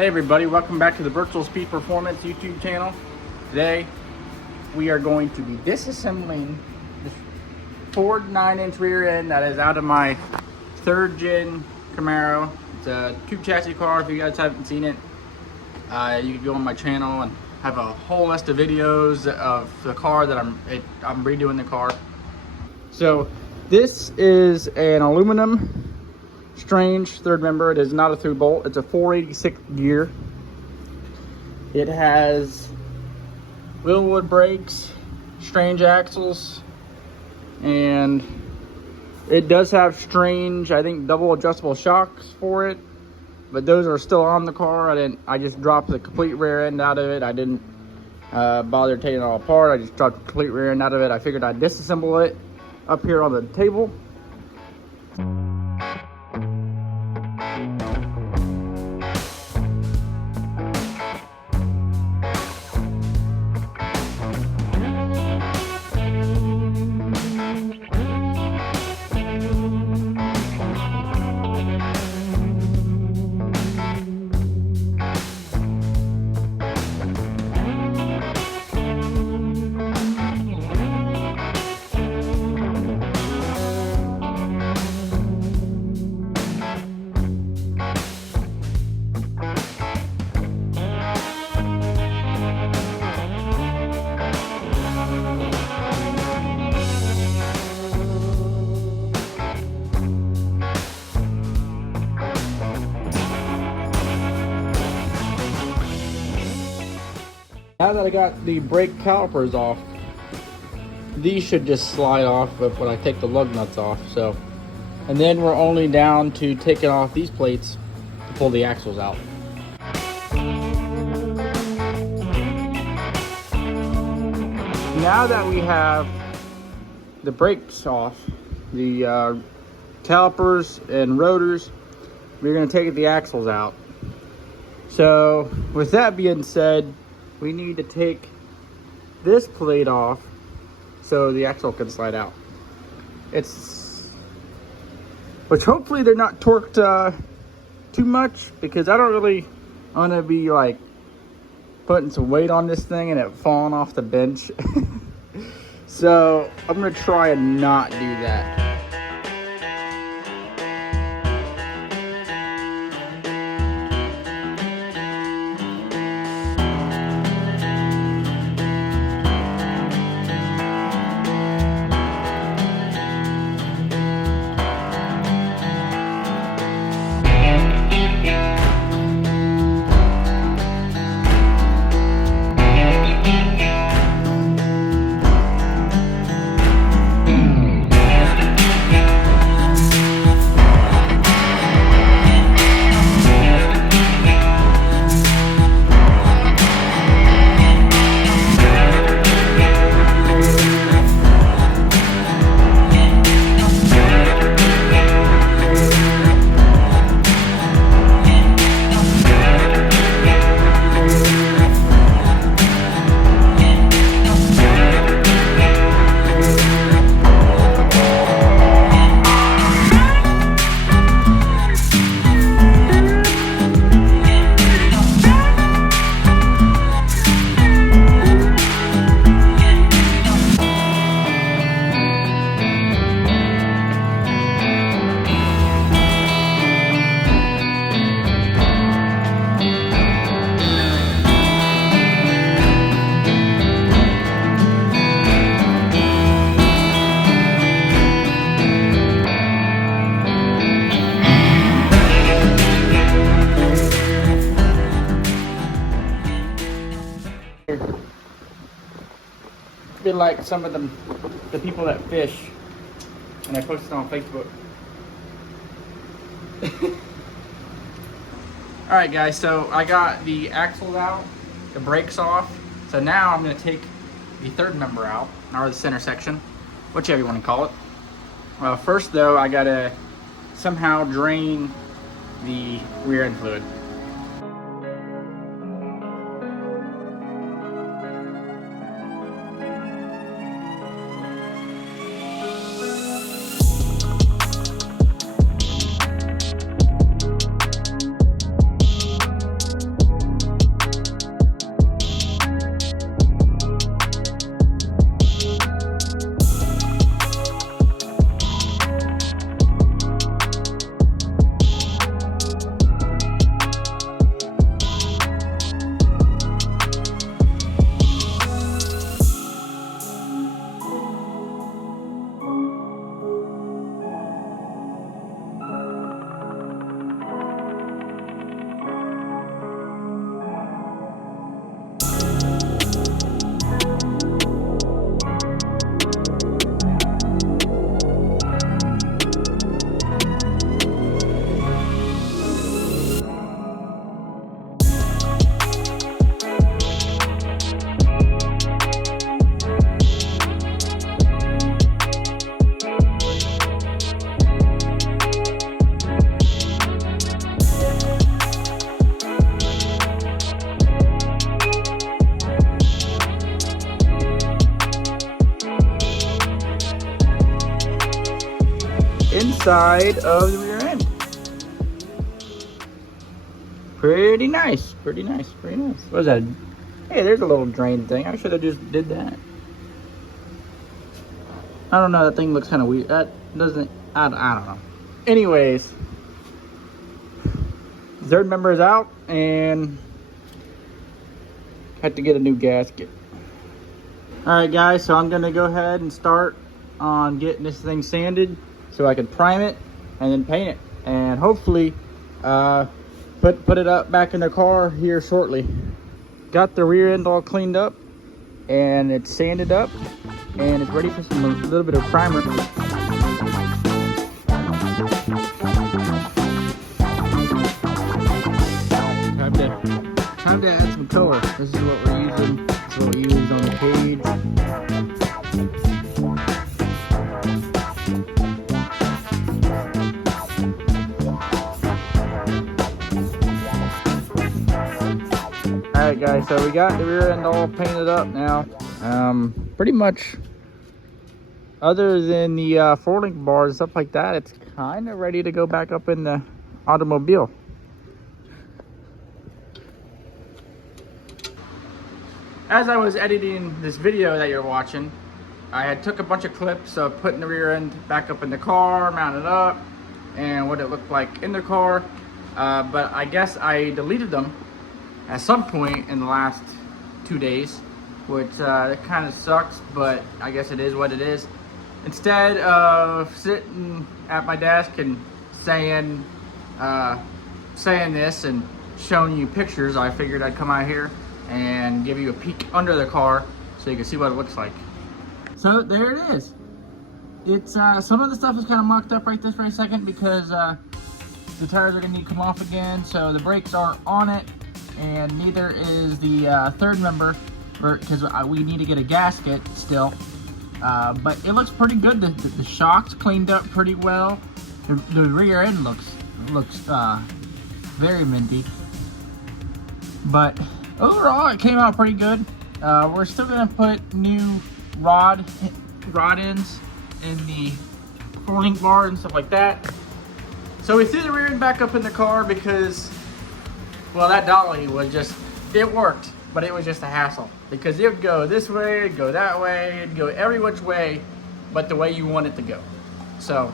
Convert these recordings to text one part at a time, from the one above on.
Hey everybody, welcome back to the Virtual Speed Performance YouTube channel. Today we are going to be disassembling this Ford 9-inch rear end that is out of my 3rd gen Camaro. It's a tube chassis car. If you guys haven't seen it, you can go on my channel and have a whole list of videos of the car that I'm redoing the car. So this is an aluminum strange third member. It is not a through bolt. It's a 486 gear. It has Willwood brakes, strange axles, and it does have strange, I think, double adjustable shocks for it, but those are still on the car. I just dropped the complete rear end out of it. I didn't bother taking it all apart. I just dropped the complete rear end out of it. I figured I'd disassemble it up here on the table. Now that I got the brake calipers off, these should just slide off when I take the lug nuts off. So, and then we're only down to taking off these plates to pull the axles out. Now that we have the brakes off, the calipers and rotors, we're going to take the axles out. So with that being said, we need to take this plate off so the axle can slide out. Which hopefully they're not torqued too much, because I don't really want to be like putting some weight on this thing and it falling off the bench. So I'm gonna try and not do that. Been like some of the people that fish, and I posted on Facebook. Alright guys, so I got the axles out, the brakes off. So now I'm going to take the third member out, or the center section, whichever you want to call it. First though, I got to somehow drain the rear end fluid. side of the rear end. Pretty nice, pretty nice, pretty nice. What is that? Hey, there's a little drain thing. I should have just did that. I don't know, that thing looks kind of weird. That doesn't, I don't know. Anyways, third member is out and had to get a new gasket. All right guys, so I'm gonna go ahead and start on getting this thing sanded so I can prime it and then paint it, and hopefully put it up back in the car here shortly. Got the rear end all cleaned up and it's sanded up and it's ready for a little bit of primer. Time to add some color. This is what we're using. This is what we used on the cage. Alright guys, so we got the rear end all painted up now. Pretty much, other than the four-link bars and stuff like that, it's kind of ready to go back up in the automobile. As I was editing this video that you're watching, I had took a bunch of clips of putting the rear end back up in the car, mounted up, and what it looked like in the car. But I guess I deleted them at some point in the last 2 days, which it kind of sucks, but I guess it is what it is. Instead of sitting at my desk and saying this and showing you pictures, I figured I'd come out here and give you a peek under the car so you can see what it looks like. So there it is. It's some of the stuff is kind of mocked up right this very second because the tires are gonna need to come off again, so the brakes are on it, and neither is the third member, because we need to get a gasket still. But it looks pretty good. The shocks cleaned up pretty well. The rear end looks very minty. But overall, it came out pretty good. We're still gonna put new rod ends in the four-link bar and stuff like that. So we threw the rear end back up in the car because, well, that dolly was just, it worked, but it was just a hassle because it would go this way, it'd go that way, it'd go every which way but the way you want it to go. So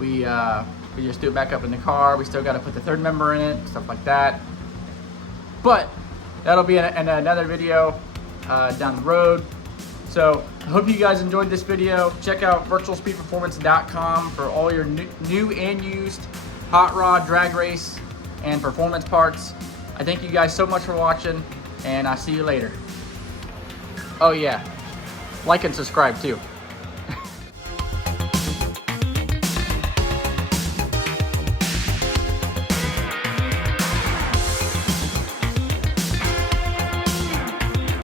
we just threw it back up in the car. We still got to put the third member in it, stuff like that. But that'll be in another video down the road. So I hope you guys enjoyed this video. Check out virtualspeedperformance.com for all your new and used hot rod, drag race, and performance parts. I thank you guys so much for watching, and I'll see you later. Oh yeah, like and subscribe too.